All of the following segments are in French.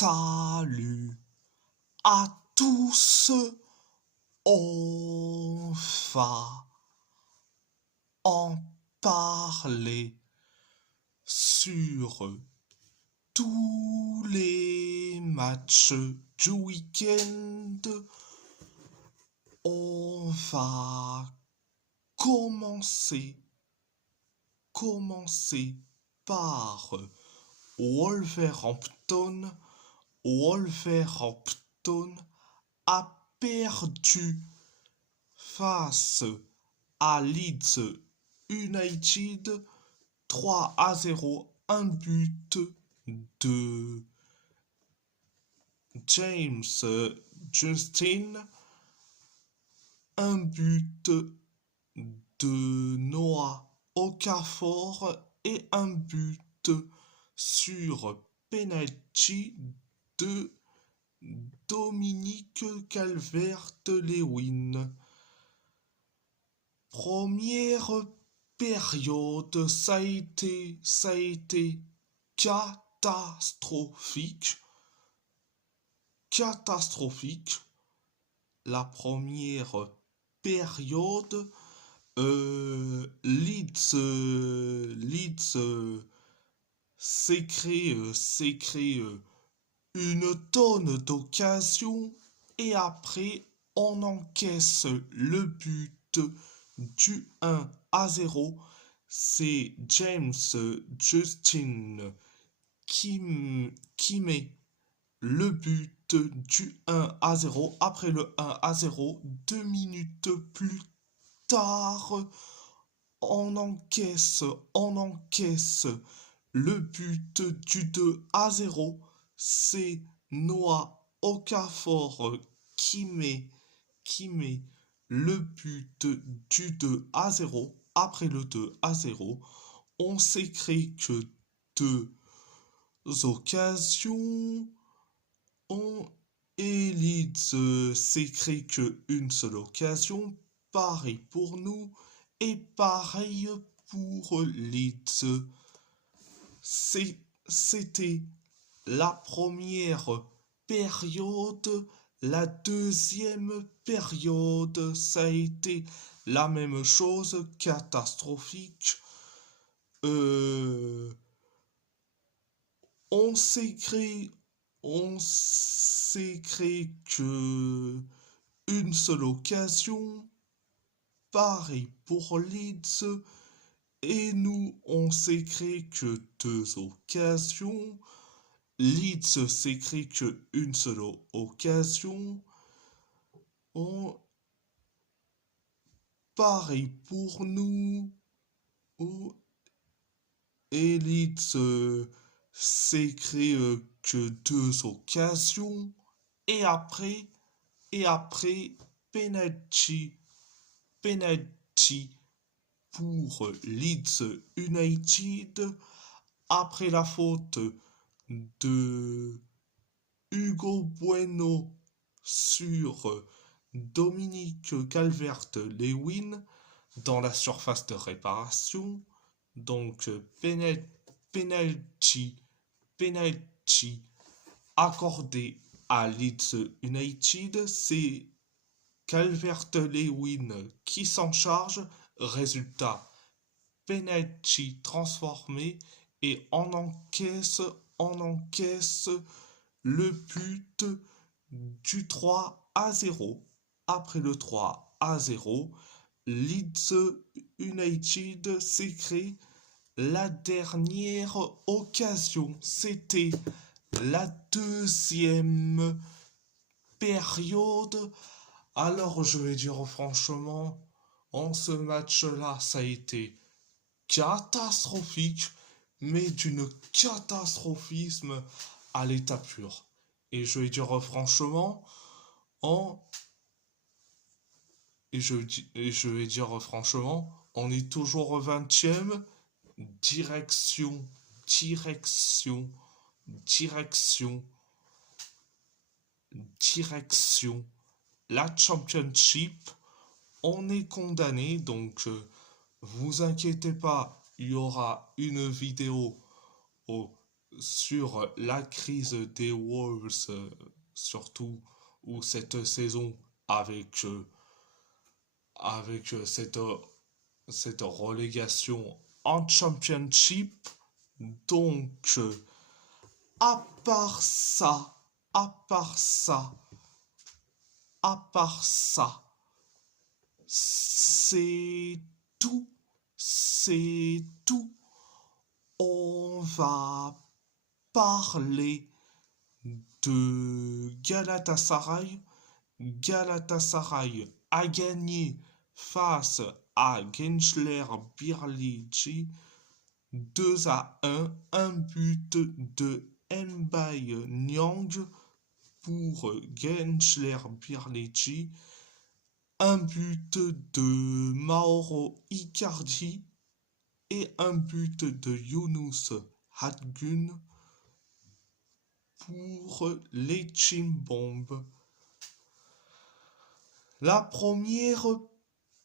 Salut à tous, on va en parler sur tous les matchs du week-end. On va commencer par Wolverhampton. Wolverhampton a perdu face à Leeds United 3-0, un but de James Justin, un but de Noah Okafor et un but sur penalty de Dominique Calvert-Lewin. Première période, ça a été catastrophique. La première période, Leeds s'est créé une tonne d'occasions et après on encaisse le but du 1-0. C'est James Justin qui met le but du 1-0. Après le 1-0, 2 minutes plus tard, on encaisse le but du 2-0. C'est Noah Okafor qui met le but du 2-0. Après le 2-0, on s'est créé que 2 occasions. Et Leeds s'est créé que une seule occasion. Pareil pour nous et pareil pour Leeds. C'était la première période. La deuxième période, ça a été la même chose, catastrophique. On s'est créé que une seule occasion. Pareil pour Leeds. Et nous, on s'est créé que 2 occasions. Leeds s'est créé que une seule occasion. Pareil pour nous. Et Leeds s'est créé que 2 occasions. Et après, penalty pour Leeds United après la faute de Hugo Bueno sur Dominique Calvert-Lewin dans la surface de réparation. Donc penalty accordé à Leeds United. C'est Calvert-Lewin qui s'en charge. Résultat, penalty transformé et on encaisse le but du 3-0. Après le 3-0, Leeds United s'est créé la dernière occasion. C'était la deuxième période. Alors je vais dire franchement, en ce match-là, ça a été catastrophique, mais d'une catastrophisme à l'état pur. Et je vais dire franchement, on est toujours au 20e. Direction la Championship. On est condamné, donc vous inquiétez pas, il y aura une vidéo sur la crise des Wolves, surtout, ou cette saison avec, cette relégation en Championship. Donc, à part ça, à part ça, à part ça, c'est tout, c'est tout. On va parler de Galatasaray. Galatasaray a gagné face à Gençler Birlici 2-1, un but de Mbaye Nyang pour Gençler Birlici, un but de Mauro Icardi et un but de Yunus Hatgun pour les Chimbombes. La première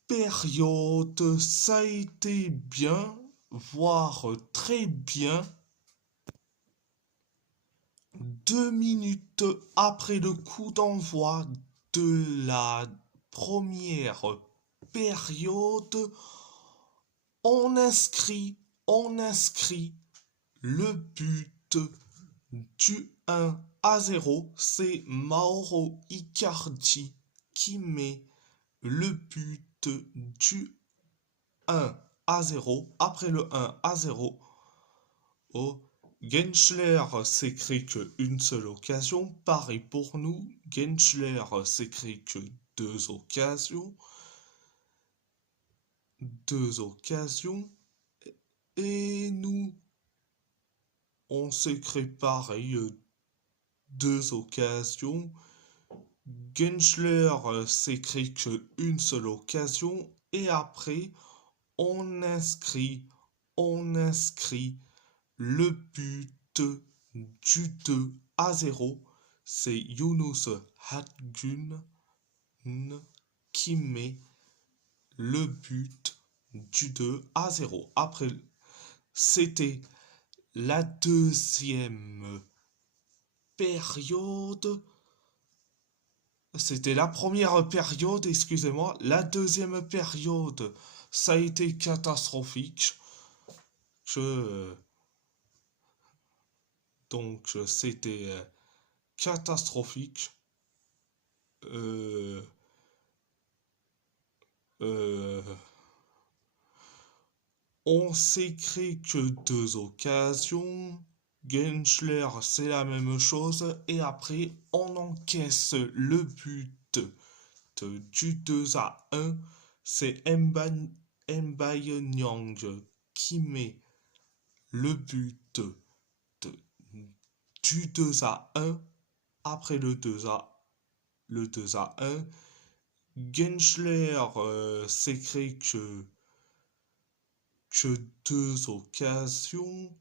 période, ça a été bien, voire très bien. 2 minutes après le coup d'envoi de la première période, on inscrit le but du 1-0. C'est Mauro Icardi qui met le but du 1-0. Après le 1-0, oh, Gençler s'écrit qu'une seule occasion. Pareil pour nous. Gençler s'écrit que deux occasions. Deux occasions. Et nous, on s'écrit pareil. Deux occasions. Gençler s'écrit qu'une seule occasion. Et après, on inscrit le but du 2-0. C'est Yunus Hatgun qui met le but du 2-0. Après, c'était la deuxième période. C'était la première période, excusez-moi. La deuxième période, ça a été catastrophique. Donc, c'était catastrophique. Euh, euh, on s'est créé que deux occasions. Gençler, c'est la même chose. Et après, on encaisse le but du 2-1. C'est Mbaye Nyang qui met le but du 2-1. Après le 2-1, Gençler s'est créé que deux occasions.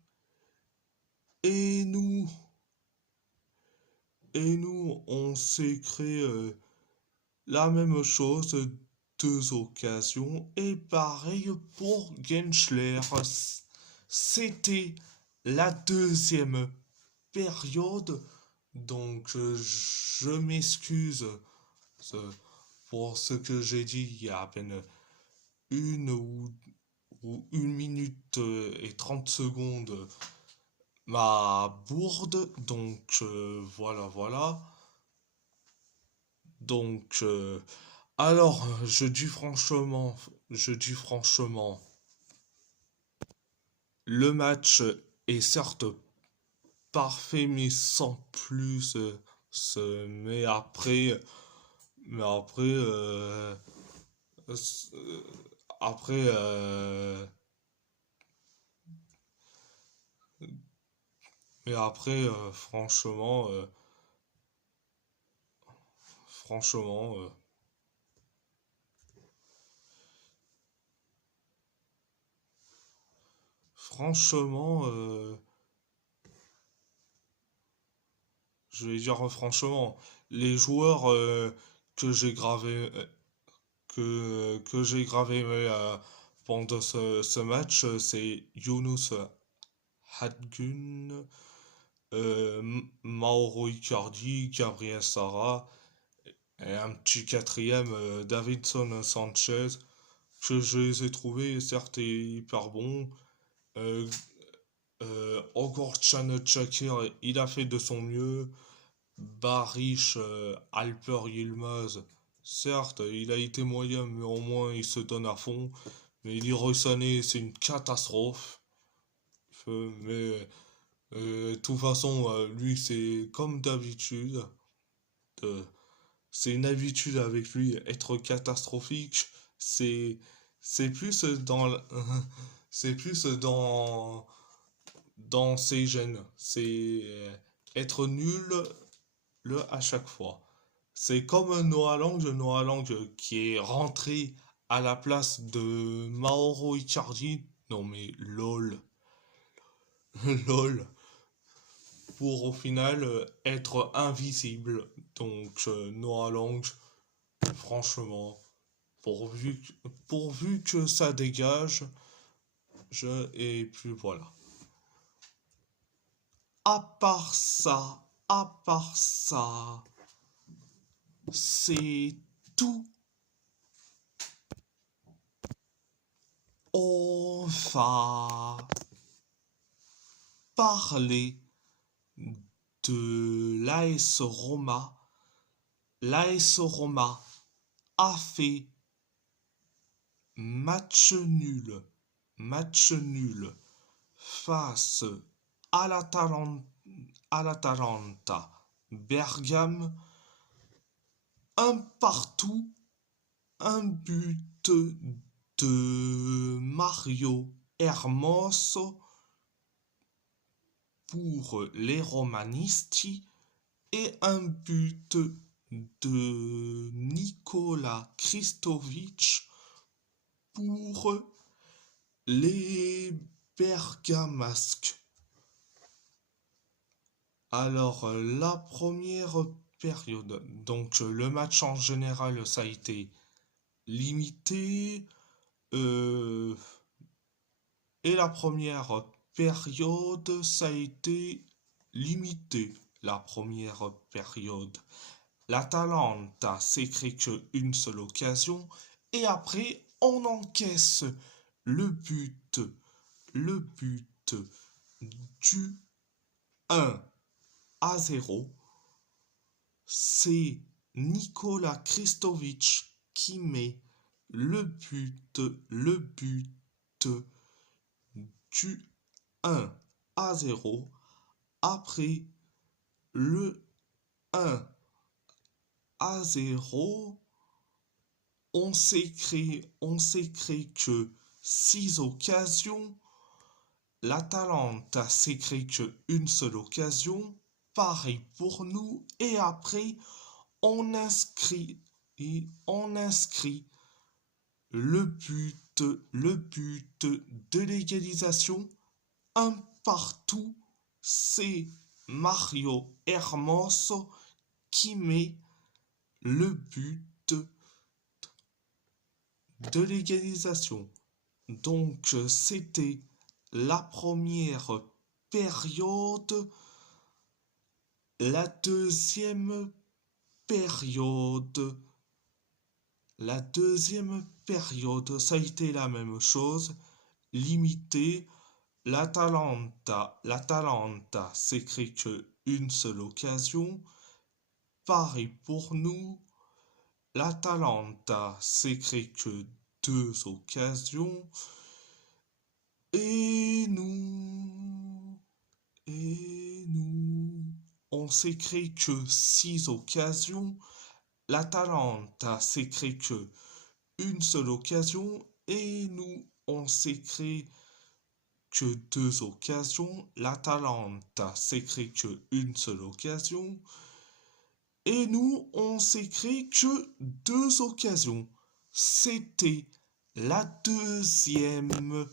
Et nous, on s'est créé la même chose, deux occasions. Et pareil pour Gençler. C'était la deuxième période. Donc je m'excuse pour ce que j'ai dit il y a à peine une ou 1 minute et 30 secondes ma bourde. Donc voilà. Donc alors je dis franchement, le match est certes parfait mais sans plus. Mais après, mais après, après, mais après, franchement, franchement, je vais dire franchement, les joueurs que j'ai gravés, que j'ai gravé pendant ce match, c'est Yunus Hatgun, Mauro Icardi, Gabriel Sara, et un petit quatrième, Davinson Sanchez, que je les ai trouvés, certes, hyper bons. Euh, encore Chanet Shakir, il a fait de son mieux. Barish, Alper Yilmaz, certes, il a été moyen, mais au moins il se donne à fond. Mais Leroy Sané, c'est une catastrophe. Mais de toute façon, lui, c'est comme d'habitude. euh, c'est une habitude avec lui, être catastrophique. C'est, c'est plus dans, c'est plus dans ses gènes. C'est être nul à chaque fois. C'est comme Noah Lang qui est rentré à la place de Mauro Icardi. Non mais lol, lol, pour au final être invisible. Donc Noah Lang, franchement, pourvu que ça dégage, et puis voilà. À part ça, c'est tout. On va parler de l'AS Roma. L'AS Roma a fait match nul face à l'Atalanta Bergame, un partout, un but de Mario Hermoso pour les Romanisti et un but de Nikola Kristovic pour les Bergamasques. Alors, la première période, donc le match en général, ça a été limité. euh, et la première période, ça a été limité. La première période. L'Atalanta s'est créé qu'une seule occasion et après on encaisse le but, le but du 1-0. C'est Nikola Kristovic qui met le but du 1-0. Après le 1-0, on s'est créé que 6 occasions. L'Atalanta s'est créé qu'une seule occasion. Pareil pour nous. Et après, on inscrit, on inscrit le but de l'égalisation. Un partout. C'est Mario Hermoso qui met le but de l'égalisation. Donc c'était la première période. La deuxième période. La deuxième période, ça a été la même chose. Limité. L'Atalanta s'est créé qu'une seule occasion. Pareil pour nous. L'Atalanta s'est créé que 2 occasions. Et nous, on s'est créé que 6 occasions. L'Atalanta s'est créé que une seule occasion. Et nous, on s'est créé que 2 occasions. L'Atalanta s'est créé que une seule occasion. Et nous, on s'est créé que 2 occasions. C'était la deuxième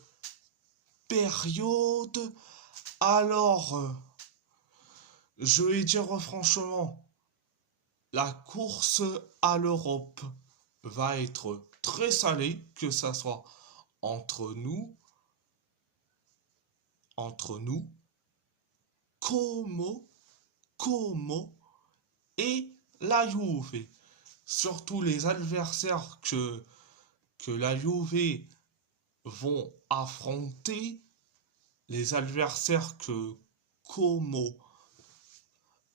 période. Alors, je vais dire franchement, la course à l'Europe va être très salée, que ça soit entre nous, entre nous Como, Como et la Juve. Surtout les adversaires que la Juve vont affronter, les adversaires que Como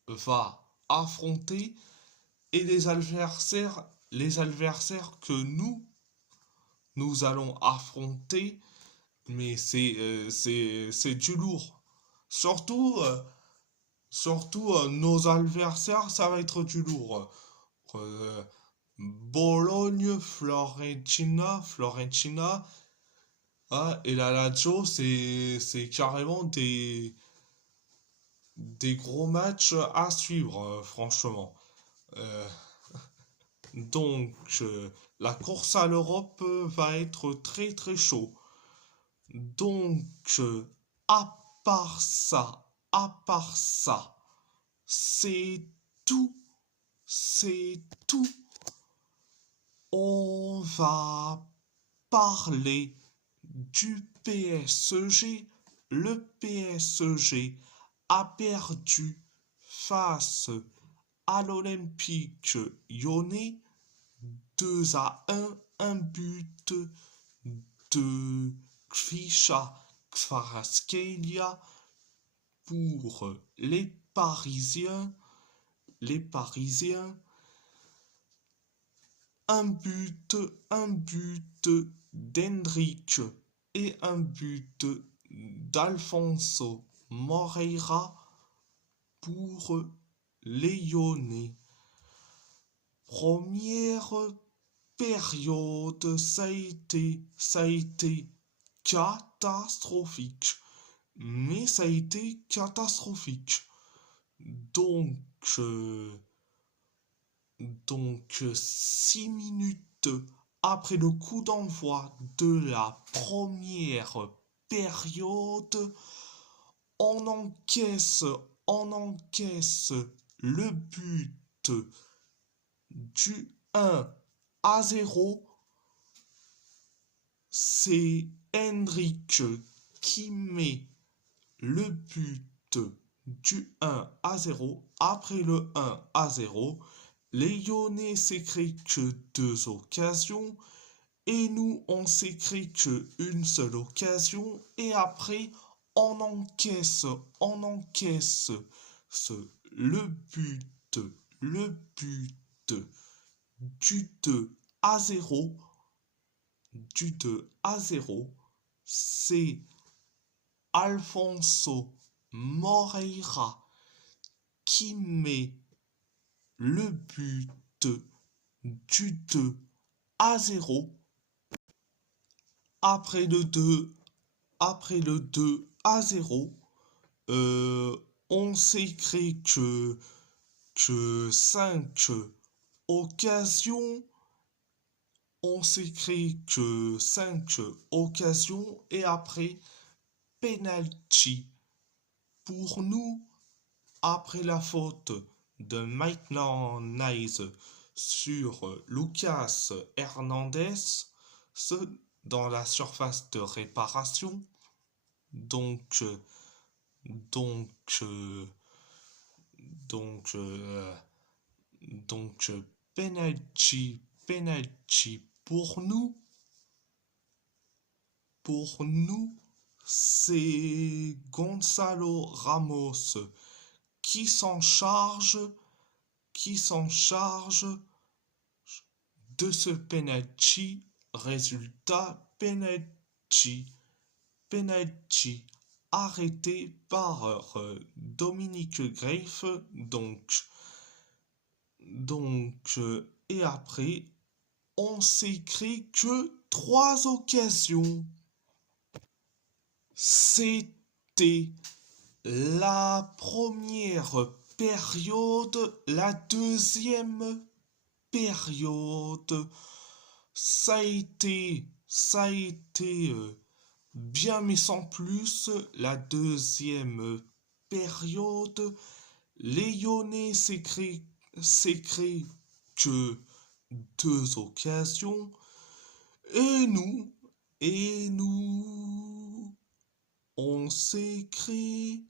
va affronter et les adversaires que nous allons affronter, mais c'est du lourd. Surtout, nos adversaires, ça va être du lourd. Euh, Bologne, Florentina, ah, et la Lazio, c'est carrément des gros matchs à suivre, franchement. Euh, donc, la course à l'Europe va être très très chaud. Donc, à à part ça, c'est tout, c'est tout. On va parler du PSG. Le PSG a perdu face à l'Olympique Lyonnais 2-1, un but de Grisha Kvaratskhelia pour les Parisiens. Les Parisiens, un but d'Hendrick et un but d'Alfonso Moreira pour les Lyonnais. Première période, ça a été catastrophique. Mais ça a été catastrophique. Donc, euh, donc 6 minutes après le coup d'envoi de la première période, on encaisse, on encaisse le but du 1-0. C'est Hendrick qui met le but du 1-0. Après le 1-0, les Lyonnais s'est créé que 2 occasions et nous on s'est créé que une seule occasion et après on encaisse ce, le but, le but du 2-0, du 2-0, c'est Alfonso Moreira qui met le but du 2-0. Après le 2-0, on s'est créé que 5 occasions. On s'est créé que 5 occasions et après penalty pour nous après la faute de Maitland Nice sur Lucas Hernandez dans la surface de réparation. Donc, donc, donc, donc, penalty pour nous, c'est Gonzalo Ramos qui s'en charge, qui s'en charge de ce penalty. Résultat, penalty arrêté par Dominique Greif. Et après, on s'est créé que 3 occasions. C'était la première période. La deuxième période, ça a été bien mais sans plus. La deuxième période, les Lyonnais s'est créé que 2 occasions et nous, on s'est créé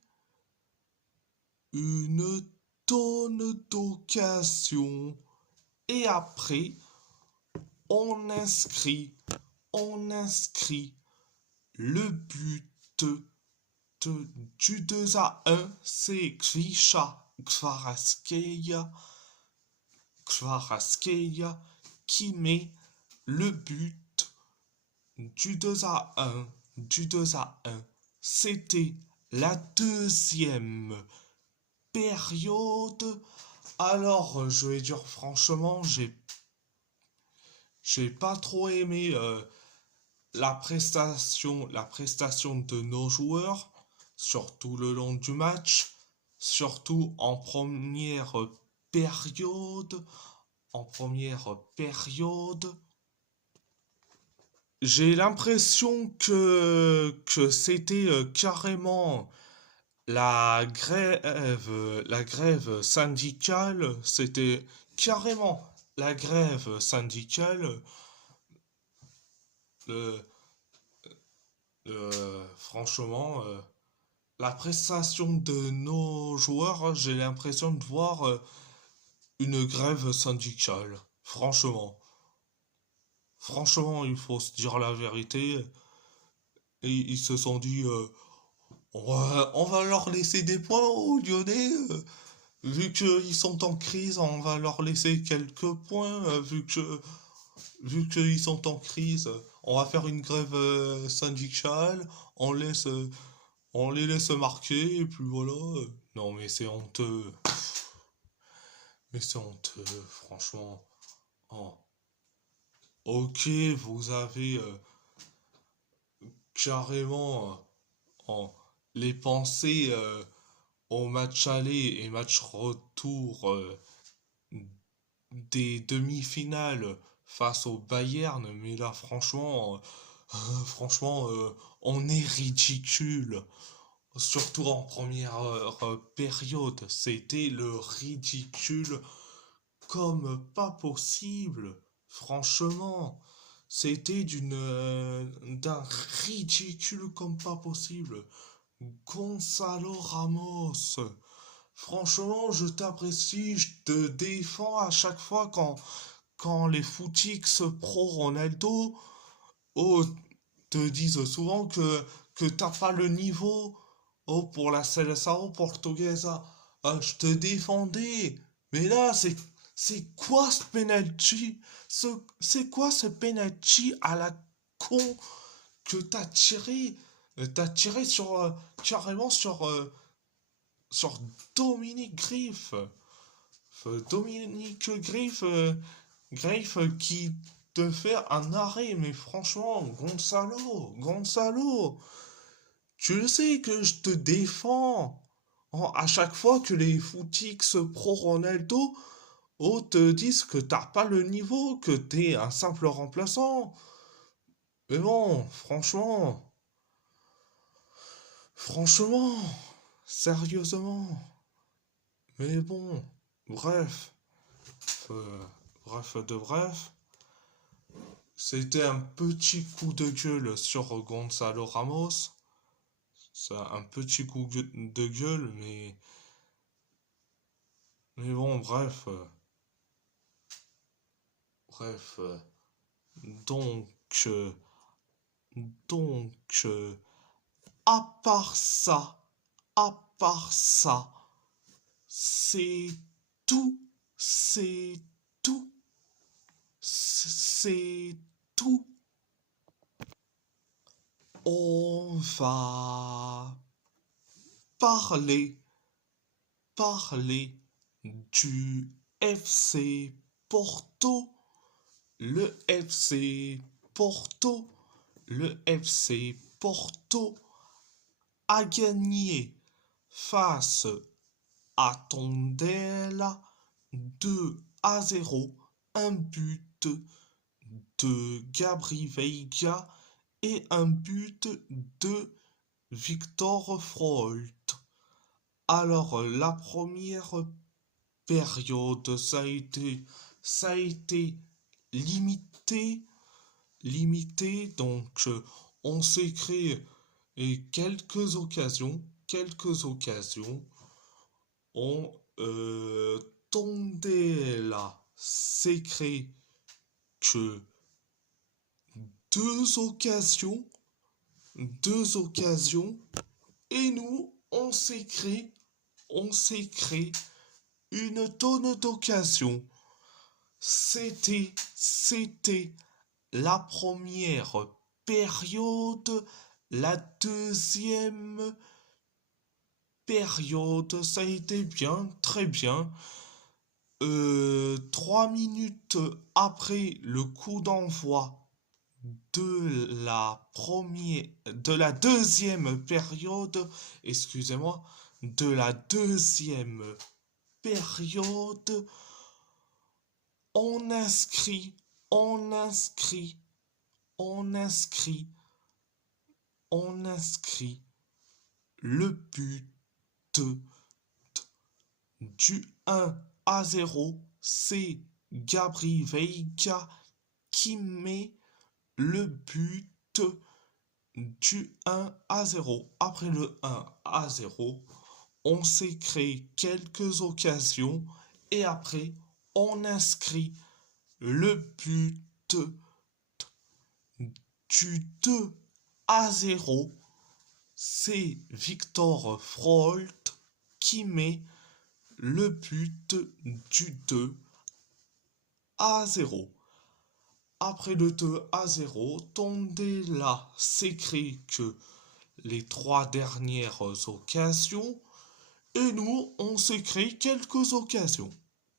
une tonne d'occasions. Et après, on inscrit, on inscrit le but du 2-1. C'est Kvaratskhelia qui met le but du 2-1. C'était la deuxième période. Alors, je vais dire franchement, j'ai pas trop aimé la prestation de nos joueurs, surtout le long du match, surtout en première période. En première période, j'ai l'impression que c'était carrément la grève syndicale, c'était carrément la grève syndicale. Euh, Franchement, la prestation de nos joueurs, j'ai l'impression de voir une grève syndicale. Franchement, il faut se dire la vérité. Et ils se sont dit, on va leur laisser des points aux Lyonnais. Vu qu'ils sont en crise, on va leur laisser quelques points. Vu qu'ils sont en crise, on va faire une grève syndicale. On laisse, on les laisse marquer. Et puis voilà. Non, mais c'est honteux. Mais c'est honteux, franchement. Oh. Ok, vous avez carrément les pensées au match aller et match retour des demi-finales face au Bayern, mais là franchement, on est ridicule. Surtout en première période, c'était le ridicule comme pas possible. Franchement, c'était d'un ridicule comme pas possible. Gonzalo Ramos. Franchement, je t'apprécie, je te défends à chaque fois quand les footix pro Ronaldo te disent souvent que t'as pas le niveau pour la Seleção portugaise. Ah, je te défendais. Mais là, c'est quoi ce penalty? C'est quoi ce penalty à la con que t'as tiré? T'as tiré carrément sur Dominique Griff. Dominique Griff, qui te fait un arrêt. Mais franchement, Gonzalo, tu le sais que je te défends. À chaque fois que les footix pro Ronaldo te disent que t'as pas le niveau, que t'es un simple remplaçant. Mais bon, franchement, sérieusement. Mais bon, bref, euh, bref. C'était un petit coup de gueule sur Gonzalo Ramos. C'est un petit coup de gueule, mais bon, bref. Donc, euh, donc, à part ça, à part ça, c'est tout, c'est tout, c'est tout. On va parler, parler du FC Porto, le FC Porto, le FC Porto a gagné face à Tondela 2-0, un but de Gabri Veiga et un but de Victor Freud. Alors la première période, ça a été limité, donc on s'est créé quelques occasions. On Tondela s'écrit que deux occasions, deux occasions, et nous, on s'écrit une tonne d'occasions. C'était la première période, la deuxième période, ça a été bien, très bien. 3 minutes après le coup d'envoi de la deuxième période, excusez-moi, de la deuxième période, on inscrit, on inscrit, on inscrit, on inscrit le but du 1-0. C'est Gabri Veiga qui met le but du 1-0. Après le 1-0, on s'est créé quelques occasions et après, on inscrit le but du 2-0. C'est Victor Freud qui met le but du 2-0. Après le 2-0, Tondela s'écrit que les trois dernières occasions et nous, on s'écrit quelques occasions.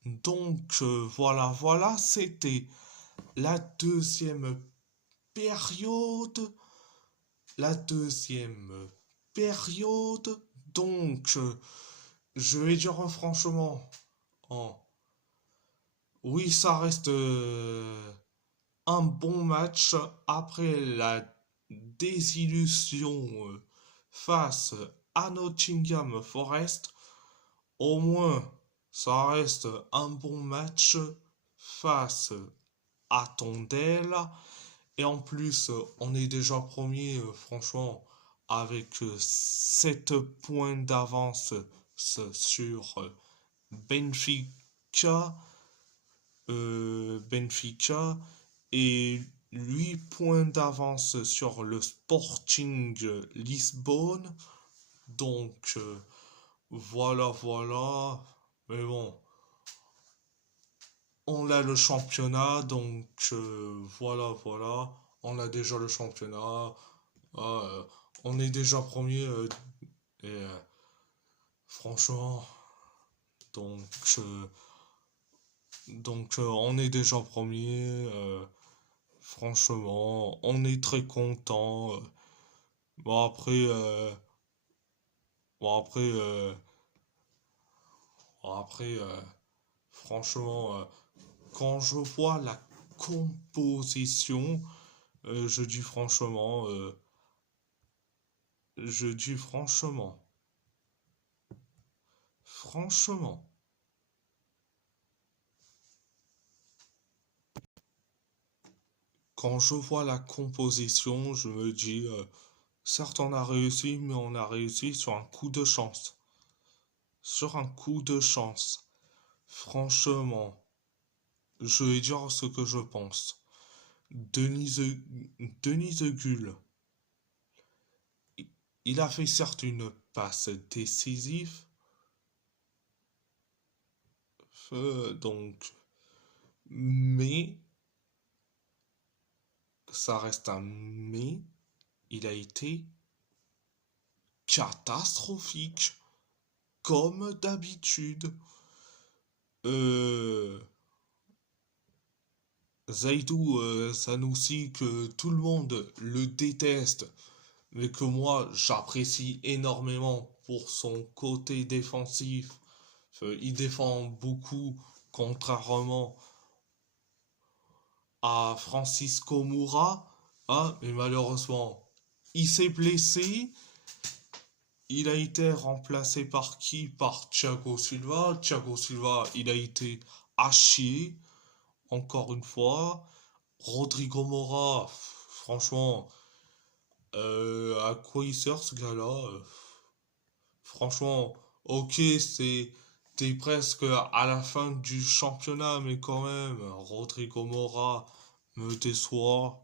Donc voilà, c'était la deuxième période. La deuxième période. Donc je vais dire franchement, oh, oui, ça reste un bon match après la désillusion face à Nottingham Forest. Au moins, ça reste un bon match face à Tondela. Et en plus, on est déjà premier, franchement, avec 7 points d'avance sur Benfica. Benfica et 8 points d'avance sur le Sporting Lisbonne. Donc voilà. Mais bon, on a le championnat, donc voilà. On a déjà le championnat. Ah, on est déjà premier. Et franchement, donc, euh, on est déjà premier. Franchement, on est très content. Bon après, bon après, bon après, franchement, quand je vois la composition, je dis franchement, je dis franchement, quand je vois la composition, je me dis, certes on a réussi, mais on a réussi sur un coup de chance. Sur un coup de chance. Franchement, je vais dire ce que je pense. Denise, Denise Gull, il a fait certes une passe décisive, donc, mais, ça reste un mais, il a été catastrophique, comme d'habitude. Euh, Zaidou Sanoussi, que tout le monde le déteste, mais que moi j'apprécie énormément pour son côté défensif. Il défend beaucoup, contrairement à Francisco Moura, hein, mais malheureusement, il s'est blessé. Il a été remplacé par qui? Par Thiago Silva. Thiago Silva, il a été à chier, encore une fois. Rodrigo Mora, franchement, à quoi il sert ce gars-là? Franchement, ok, t'es presque à la fin du championnat, mais quand même, Rodrigo Mora me déçoit.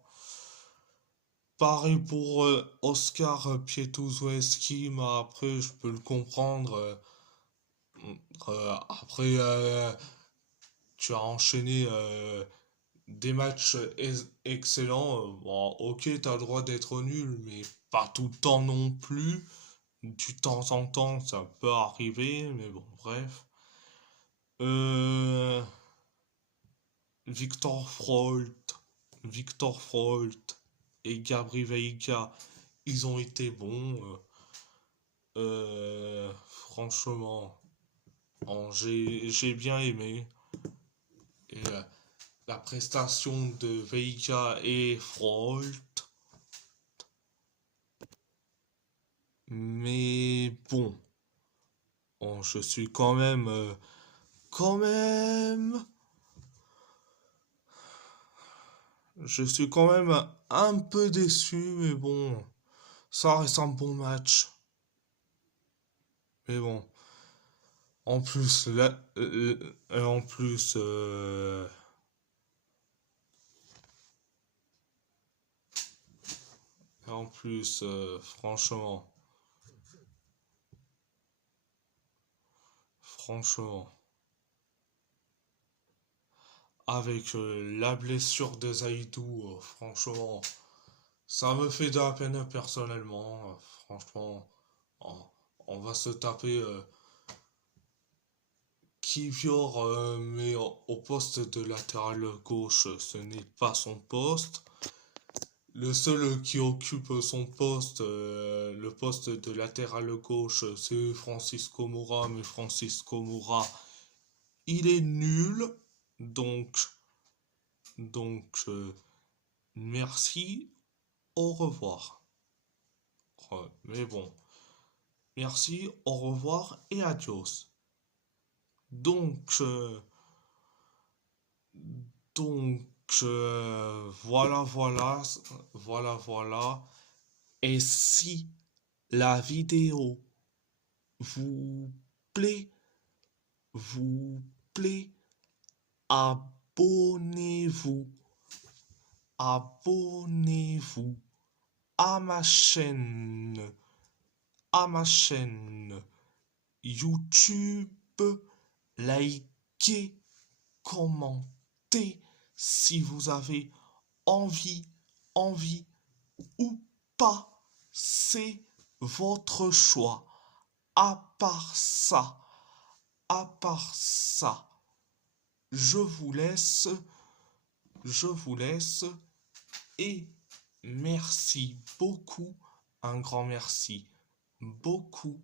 Pareil pour Oscar Pietuzweski, mais après, je peux le comprendre. Après, tu as enchaîné des matchs excellents. Bon, ok, t'as le droit d'être nul, mais pas tout le temps non plus. Du temps en temps, ça peut arriver, mais bon, bref. Euh, Victor Freult, Victor Freult et Gabri Veiga, ils ont été bons. Franchement, j'ai bien aimé. Et, la prestation de Veiga et Freult. Mais bon, je suis quand même, je suis quand même un peu déçu, mais bon, ça reste un bon match. Mais bon, en plus, là, en plus, franchement, franchement, avec la blessure de Zaidou, franchement, ça me fait de la peine personnellement. Franchement, on, on va se taper Kivior, mais au poste de latéral gauche, ce n'est pas son poste. Le seul qui occupe son poste, le poste de latéral gauche, c'est Francisco Moura, mais Francisco Moura, il est nul. Donc, donc, merci, au revoir. Mais bon, merci, au revoir et adios. Donc, euh, donc, voilà. Et si la vidéo vous plaît, vous plaît, abonnez-vous, abonnez-vous à ma chaîne YouTube, likez, commentez si vous avez envie, envie ou pas, c'est votre choix. À part ça, à part ça, je vous laisse, je vous laisse et merci beaucoup, un grand merci, beaucoup.